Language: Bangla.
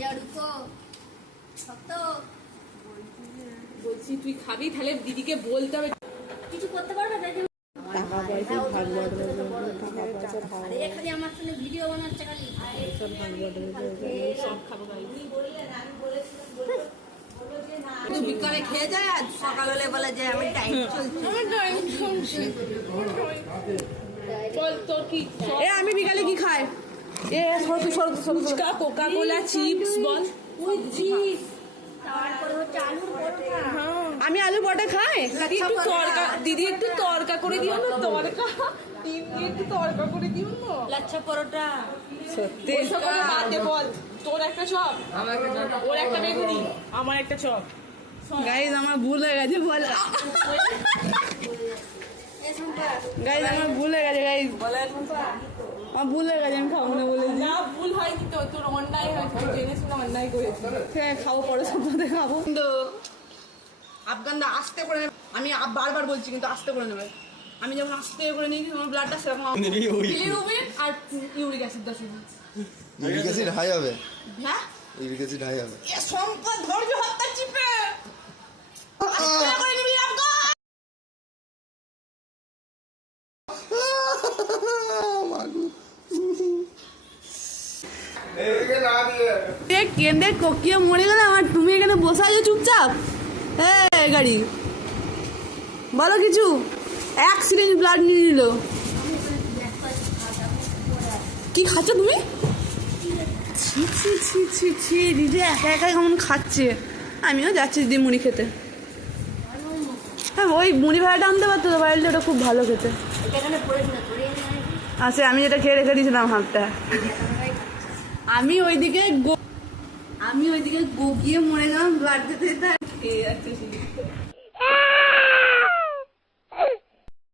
যাও রুকো বলছি তুই খাবি? তাহলে দিদিকে বলতে হবে। কিছু করতে পারবে তাই টাকা পয়সা ভাগ তোমার বটরে তো বড়। টাকা পয়সা ভাগ আরে খালি আমার সঙ্গে ভিডিও বানাচ্ছে খালি। ভাগ বটরে সব খাব গাই তুই বিকালে খেয়ে যায় আর সকাল হলে বলে যে আমি টাইম চলছে। বল তোর কি আমি বিকালে কি খাই? এ সরো তুই সরো সরো সরো। ফুচকা কোকা কোলা চিপস বল। আলুর পরোটা আমি আলু বটে খাই? দিদি একটু তরকা দিদি একটু তরকা করে দিও না তরকা। ডিম দিয়ে একটু তরকা করে দিও না। লাচ্ছা পরোটা। সত্যি? ওইসব কথা বাদ দে বল। তোর একটা চপ? ওর একটা বেগুনি? আমার একটা চপ। গাইজ আমার ভুল হয়ে গেছে বল। গাইজ আমার ভুল হয়ে গেছে গাইজ আমার ভুল হয়ে গেছে আমি খাব না বলে না ভুল হয়নি তো তোর অন্যায় হয়েছে জেনে শুনে অন্যায় ঠিক আছে খাব পরে সাথে খাব। কিন্তু আফগানদা আস্তে করে নেবে। আমি বারবার বলছি কিন্তু আস্তে করে নেবে। আমি যেমন আস্তে করে নিয়েছি তোমার ব্লাডটা সেরকম আমার- আর ইউরিক অ্যাসিড দা শুধু ইউরিক অ্যাসিড হাই হবে? হ্যাঁ? ইউরিক অ্যাসিড হাই হবে। এ সম্পদ ধৈর্য হত্যা চিপে আস্তে করে নিবি আফগান মাগু এ কেন্দ্রে কোকিয়ে মরে গেল আমার তুমি এখানে বসে আছো চুপচাপ? এ গাড়ি। বলো কিছু। এক সিরিঞ্জ ব্লাড নিয়ে নিল। কি খাচ্ছ তুমি? ছি ছি ছি ছি ছি দিদি একা একা কেমন খাচ্ছে? আমিও যাচ্ছি দিদি মুড়ি খেতে। হ্যাঁ ওই মুড়ি ভাড়াটা আনতে পারতো তো ভাইলে ওটা খুব ভালো খেতে। আচ্ছা আমি যেটা খেয়ে রেখে দিয়েছিলাম হাতটা। আমি ওইদিকে আমি ওইদিকে গিয়ে মরে গেলাম ব্লাড দিতে খেয়ে।